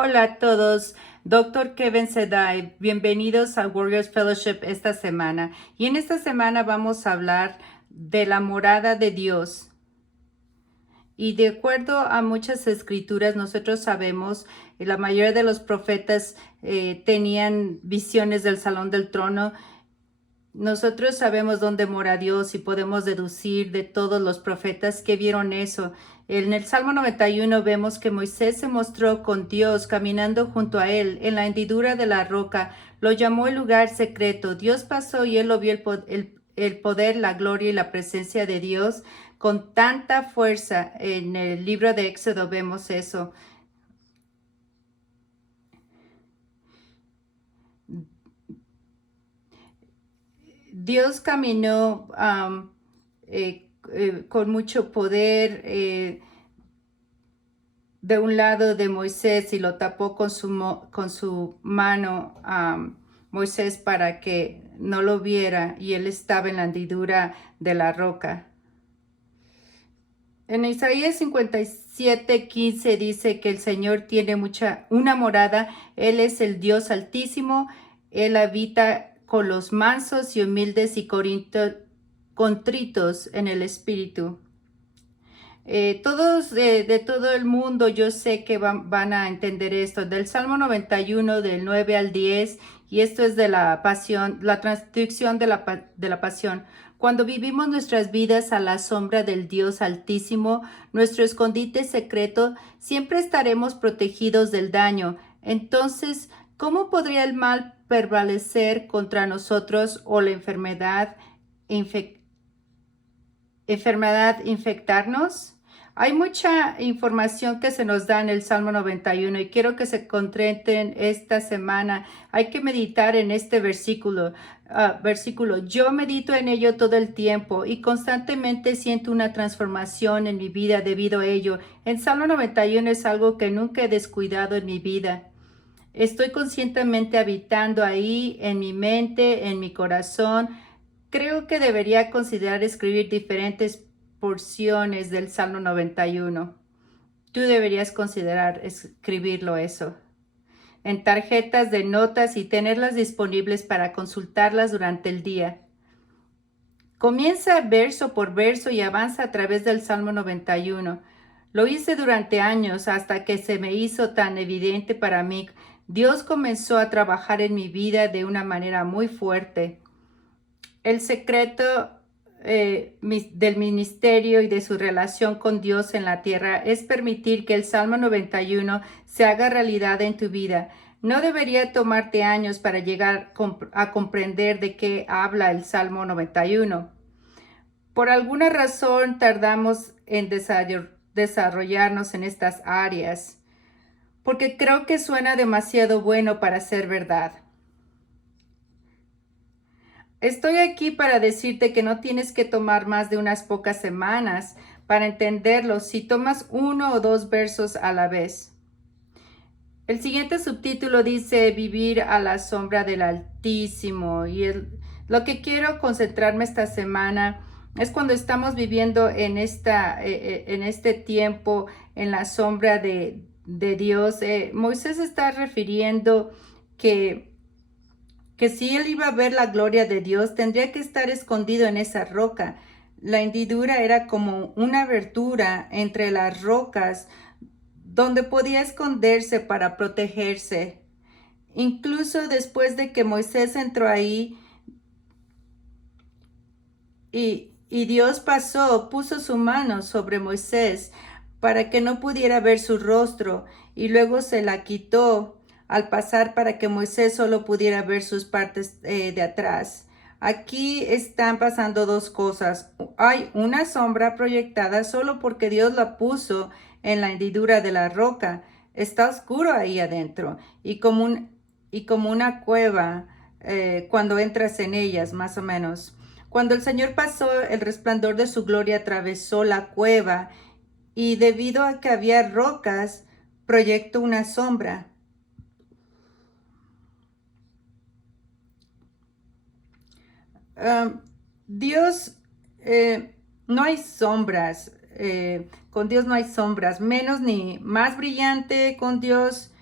Hola a todos, Doctor Kevin Sedai, bienvenidos a Warriors Fellowship esta semana. Y en esta semana vamos a hablar de la morada de Dios. Y de acuerdo a muchas escrituras, nosotros sabemos, la mayoría de los profetas tenían visiones del salón del trono. Nosotros sabemos dónde mora Dios y podemos deducir de todos los profetas que vieron eso. En el Salmo 91 vemos que Moisés se mostró con Dios caminando junto a él en la hendidura de la roca. Lo llamó el lugar secreto. Dios pasó y él lo vio el poder, la gloria y la presencia de Dios con tanta fuerza. En el libro de Éxodo vemos eso. Dios caminó con mucho poder de un lado de Moisés y lo tapó con su mano a Moisés para que no lo viera, y él estaba en la hendidura de la roca. En Isaías 57:15 dice que el Señor tiene una morada. Él es el Dios altísimo. Él habita con los mansos y humildes y contritos en el espíritu. Todos de todo el mundo yo sé que van a entender esto. Del Salmo 91, del 9 al 10, y esto es de la pasión, la transcripción de la pasión. Cuando vivimos nuestras vidas a la sombra del Dios Altísimo, nuestro escondite secreto, siempre estaremos protegidos del daño. Entonces, ¿cómo podría el mal prevalecer contra nosotros o la enfermedad infectarnos? Hay mucha información que se nos da en el Salmo 91 y quiero que se concentren esta semana. Hay que meditar en este versículo. Yo medito en ello todo el tiempo y constantemente siento una transformación en mi vida debido a ello. El Salmo 91 es algo que nunca he descuidado en mi vida. Estoy conscientemente habitando ahí, en mi mente, en mi corazón. Creo que debería considerar escribir diferentes porciones del Salmo 91. Tú deberías considerar escribirlo eso en tarjetas de notas y tenerlas disponibles para consultarlas durante el día. Comienza verso por verso y avanza a través del Salmo 91. Lo hice durante años hasta que se me hizo tan evidente para mí. Dios comenzó a trabajar en mi vida de una manera muy fuerte. El secreto del ministerio y de su relación con Dios en la tierra es permitir que el Salmo 91 se haga realidad en tu vida. No debería tomarte años para llegar a comprender de qué habla el Salmo 91. Por alguna razón tardamos en desarrollarnos en estas áreas, porque creo que suena demasiado bueno para ser verdad. Estoy aquí para decirte que no tienes que tomar más de unas pocas semanas para entenderlo si tomas uno o dos versos a la vez. El siguiente subtítulo dice vivir a la sombra del Altísimo, y lo que quiero concentrarme esta semana es cuando estamos viviendo en este tiempo en la sombra de Dios. Moisés está refiriendo que si él iba a ver la gloria de Dios, tendría que estar escondido en esa roca. La hendidura era como una abertura entre las rocas donde podía esconderse para protegerse. Incluso después de que Moisés entró ahí y Dios puso su mano sobre Moisés para que no pudiera ver su rostro, y luego se la quitó al pasar para que Moisés solo pudiera ver sus partes de atrás. Aquí están pasando dos cosas. Hay una sombra proyectada solo porque Dios la puso en la hendidura de la roca. Está oscuro ahí adentro y como una cueva cuando entras en ellas, más o menos. Cuando el Señor pasó, el resplandor de su gloria atravesó la cueva, y debido a que había rocas, proyectó una sombra. Dios, no hay sombras. Con Dios no hay sombras, menos ni más brillante con Dios,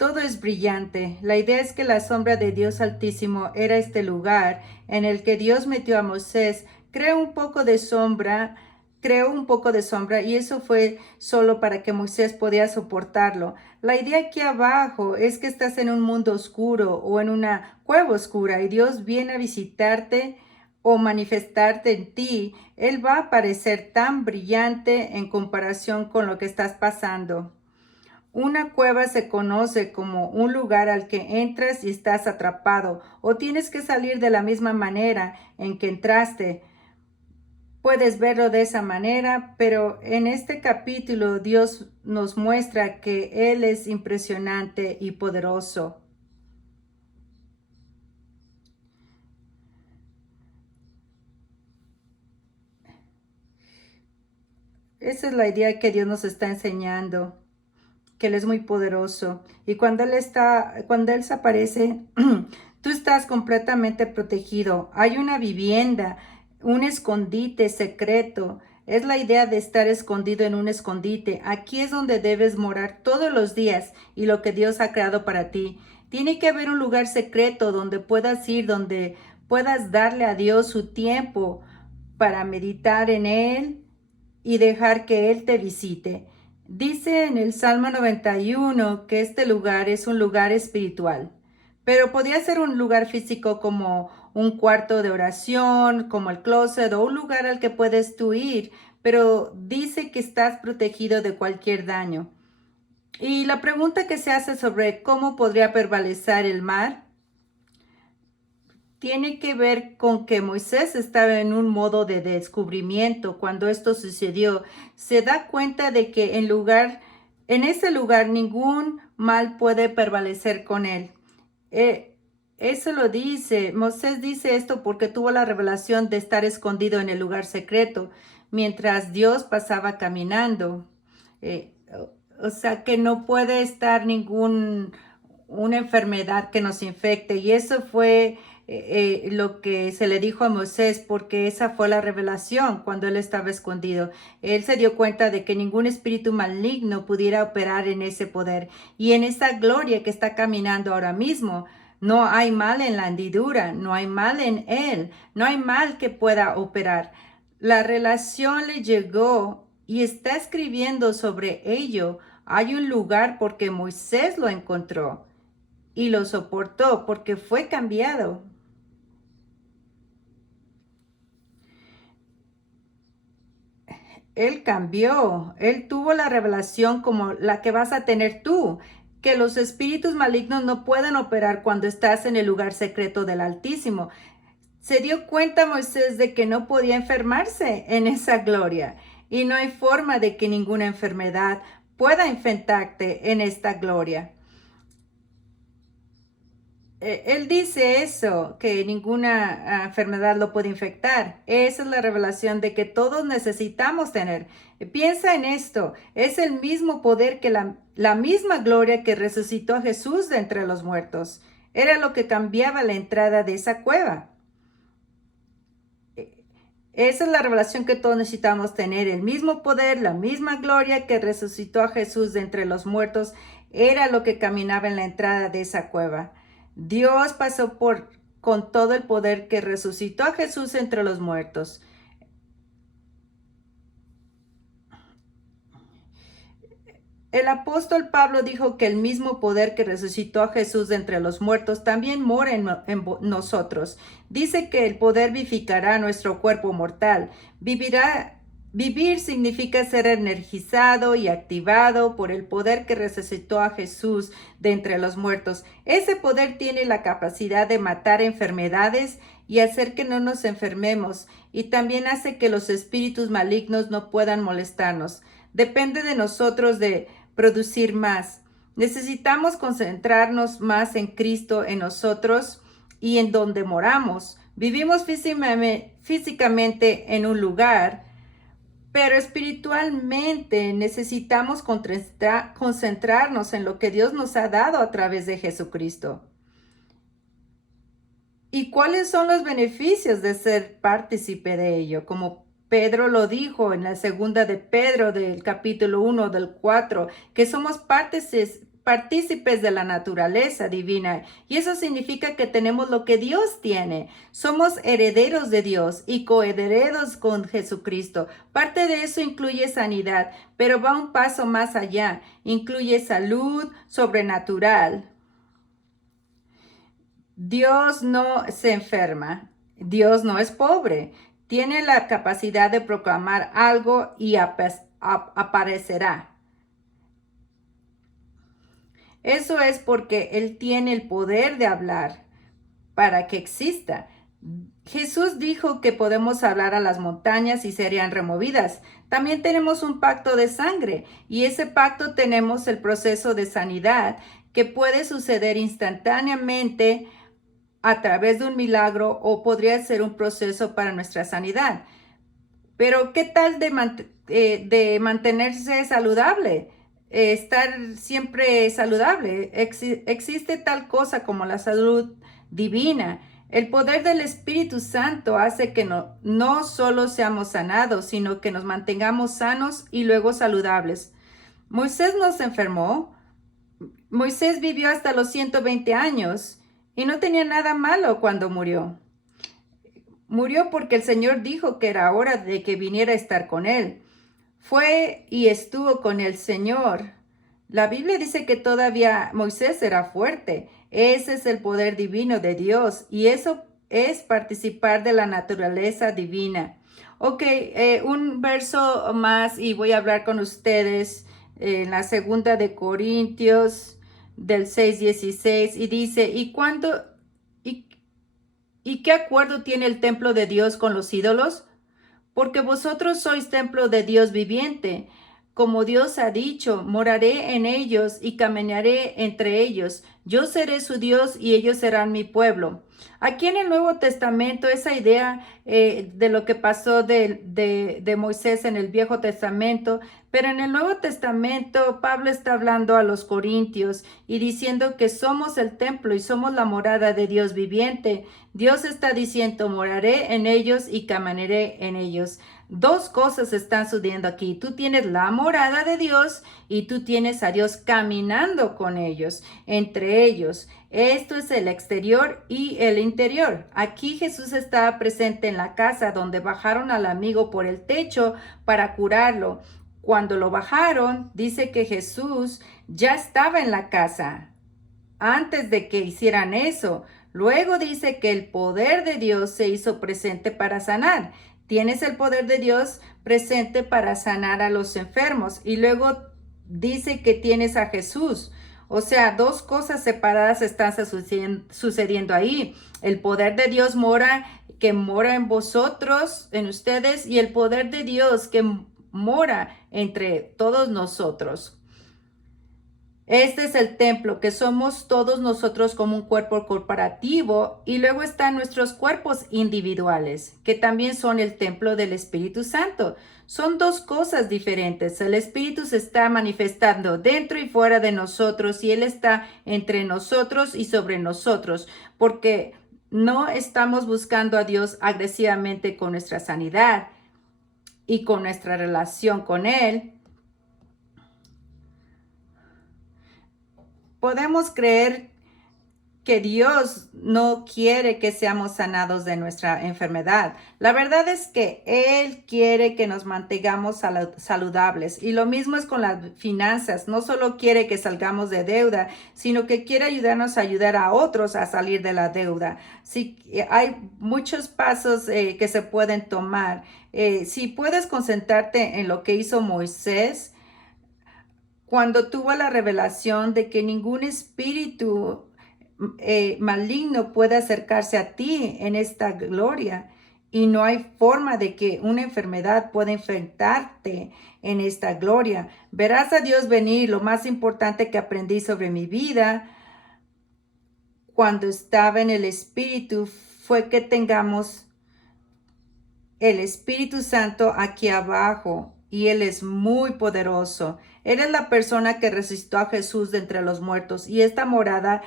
Todo es brillante. La idea es que la sombra de Dios Altísimo era este lugar en el que Dios metió a Moisés. Creó un poco de sombra y eso fue solo para que Moisés podía soportarlo. La idea aquí abajo es que estás en un mundo oscuro o en una cueva oscura y Dios viene a visitarte o manifestarte en ti. Él va a parecer tan brillante en comparación con lo que estás pasando. Una cueva se conoce como un lugar al que entras y estás atrapado, o tienes que salir de la misma manera en que entraste. Puedes verlo de esa manera, pero en este capítulo Dios nos muestra que Él es impresionante y poderoso. Esa es la idea que Dios nos está enseñando, que Él es muy poderoso. Y cuando Él se aparece, tú estás completamente protegido. Hay una vivienda, un escondite secreto. Es la idea de estar escondido en un escondite. Aquí es donde debes morar todos los días y lo que Dios ha creado para ti. Tiene que haber un lugar secreto donde puedas ir, donde puedas darle a Dios su tiempo para meditar en Él y dejar que Él te visite. Dice en el Salmo 91 que este lugar es un lugar espiritual, pero podría ser un lugar físico como un cuarto de oración, como el closet o un lugar al que puedes tú ir, pero dice que estás protegido de cualquier daño. Y la pregunta que se hace sobre cómo podría prevalecer el mar tiene que ver con que Moisés estaba en un modo de descubrimiento cuando esto sucedió. Se da cuenta de que en ese lugar ningún mal puede prevalecer con él. Eso lo dice, Moisés dice esto porque tuvo la revelación de estar escondido en el lugar secreto mientras Dios pasaba caminando. Eh, o sea que no puede estar una enfermedad que nos infecte y eso fue lo que se le dijo a Moisés, porque esa fue la revelación cuando él estaba escondido. Él se dio cuenta de que ningún espíritu maligno pudiera operar en ese poder y en esa gloria que está caminando ahora mismo. No hay mal en la hendidura, no hay mal en él, no hay mal que pueda operar. La relación le llegó y está escribiendo sobre ello. Hay un lugar porque Moisés lo encontró y lo soportó porque fue cambiado. Él cambió, él tuvo la revelación como la que vas a tener tú, que los espíritus malignos no pueden operar cuando estás en el lugar secreto del Altísimo. Se dio cuenta Moisés de que no podía enfermarse en esa gloria y no hay forma de que ninguna enfermedad pueda infectarte en esta gloria. Él dice eso, que ninguna enfermedad lo puede infectar. Esa es la revelación de que todos necesitamos tener. Piensa en esto, es el mismo poder que la misma gloria que resucitó a Jesús de entre los muertos. Era lo que cambiaba la entrada de esa cueva. Esa es la revelación que todos necesitamos tener. El mismo poder, la misma gloria que resucitó a Jesús de entre los muertos, era lo que caminaba en la entrada de esa cueva. Dios pasó con todo el poder que resucitó a Jesús entre los muertos. El apóstol Pablo dijo que el mismo poder que resucitó a Jesús de entre los muertos también mora en nosotros. Dice que el poder vivificará nuestro cuerpo mortal. Vivir significa ser energizado y activado por el poder que resucitó a Jesús de entre los muertos. Ese poder tiene la capacidad de matar enfermedades y hacer que no nos enfermemos, y también hace que los espíritus malignos no puedan molestarnos. Depende de nosotros de producir más. Necesitamos concentrarnos más en Cristo, en nosotros y en donde moramos. Vivimos físicamente en un lugar, pero espiritualmente necesitamos concentrarnos en lo que Dios nos ha dado a través de Jesucristo. ¿Y cuáles son los beneficios de ser partícipe de ello? Como Pedro lo dijo en la segunda de Pedro del capítulo 1 del 4, que somos partícipes de la naturaleza divina. Y eso significa que tenemos lo que Dios tiene. Somos herederos de Dios y coherederos con Jesucristo. Parte de eso incluye sanidad, pero va un paso más allá. Incluye salud sobrenatural. Dios no se enferma. Dios no es pobre. Tiene la capacidad de proclamar algo y aparecerá. Eso es porque Él tiene el poder de hablar para que exista. Jesús dijo que podemos hablar a las montañas y serían removidas. También tenemos un pacto de sangre y ese pacto tenemos el proceso de sanidad que puede suceder instantáneamente a través de un milagro o podría ser un proceso para nuestra sanidad. Pero ¿qué tal de mantenerse saludable? Estar siempre saludable. Existe tal cosa como la salud divina. El poder del Espíritu Santo hace que no solo seamos sanados, sino que nos mantengamos sanos y luego saludables. Moisés no se enfermó. Moisés vivió hasta los 120 años y no tenía nada malo cuando murió. Murió porque el Señor dijo que era hora de que viniera a estar con él. Fue y estuvo con el Señor. La Biblia dice que todavía Moisés era fuerte. Ese es el poder divino de Dios y eso es participar de la naturaleza divina. Ok, un verso más y voy a hablar con ustedes en la segunda de Corintios del 6:16 y dice, ¿y qué acuerdo tiene el templo de Dios con los ídolos? Porque vosotros sois templo de Dios viviente. Como Dios ha dicho, moraré en ellos y caminaré entre ellos. Yo seré su Dios y ellos serán mi pueblo. Aquí en el Nuevo Testamento, esa idea de lo que pasó de Moisés en el Viejo Testamento, pero en el Nuevo Testamento Pablo está hablando a los corintios y diciendo que somos el templo y somos la morada de Dios viviente. Dios está diciendo, moraré en ellos y caminaré en ellos. Dos cosas están sucediendo aquí. Tú tienes la morada de Dios y tú tienes a Dios caminando con ellos, entre ellos. Esto es el exterior y el interior. Aquí Jesús estaba presente en la casa donde bajaron al amigo por el techo para curarlo. Cuando lo bajaron, dice que Jesús ya estaba en la casa antes de que hicieran eso. Luego dice que el poder de Dios se hizo presente para sanar. Tienes el poder de Dios presente para sanar a los enfermos. Y luego dice que tienes a Jesús. O sea, dos cosas separadas están sucediendo ahí. El poder de Dios que mora en vosotros, en ustedes, y el poder de Dios que mora entre todos nosotros. Este es el templo, que somos todos nosotros como un cuerpo corporativo, y luego están nuestros cuerpos individuales, que también son el templo del Espíritu Santo. Son dos cosas diferentes. El Espíritu se está manifestando dentro y fuera de nosotros, y Él está entre nosotros y sobre nosotros, porque no estamos buscando a Dios agresivamente con nuestra sanidad y con nuestra relación con Él. Podemos creer que Dios no quiere que seamos sanados de nuestra enfermedad. La verdad es que Él quiere que nos mantengamos saludables. Y lo mismo es con las finanzas. No solo quiere que salgamos de deuda, sino que quiere ayudarnos a ayudar a otros a salir de la deuda. Sí, hay muchos pasos que se pueden tomar. Si puedes concentrarte en lo que hizo Moisés, cuando tuvo la revelación de que ningún espíritu maligno puede acercarse a ti en esta gloria y no hay forma de que una enfermedad pueda infectarte en esta gloria. Verás a Dios venir. Lo más importante que aprendí sobre mi vida cuando estaba en el Espíritu fue que tengamos el Espíritu Santo aquí abajo y Él es muy poderoso. Él es la persona que resistió a Jesús de entre los muertos y está morando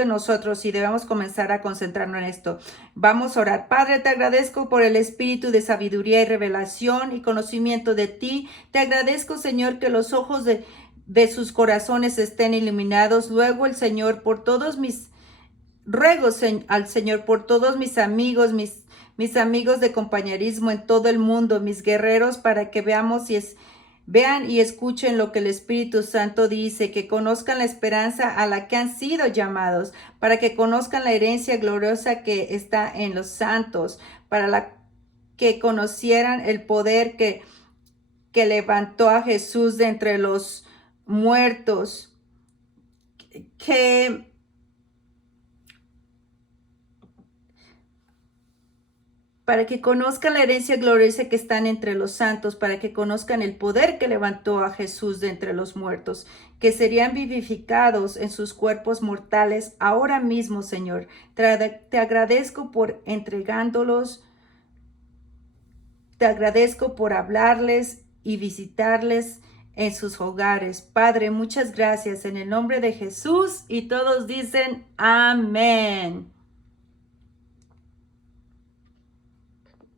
en nosotros y debemos comenzar a concentrarnos en esto. Vamos a orar. Padre, te agradezco por el espíritu de sabiduría y revelación y conocimiento de ti. Te agradezco, Señor, que los ojos de sus corazones estén iluminados. Luego el Señor por todos mis ruego al Señor por todos mis amigos, mis amigos de compañerismo en todo el mundo, mis guerreros, para que vean y escuchen lo que el Espíritu Santo dice, que conozcan la esperanza a la que han sido llamados, para que conozcan la herencia gloriosa que está en los santos, que conocieran el poder que levantó a Jesús de entre los muertos, para que conozcan la herencia gloriosa que están entre los santos, para que conozcan el poder que levantó a Jesús de entre los muertos, que serían vivificados en sus cuerpos mortales ahora mismo, Señor. Te agradezco por entregándolos, te agradezco por hablarles y visitarles en sus hogares. Padre, muchas gracias en el nombre de Jesús, y todos dicen amén.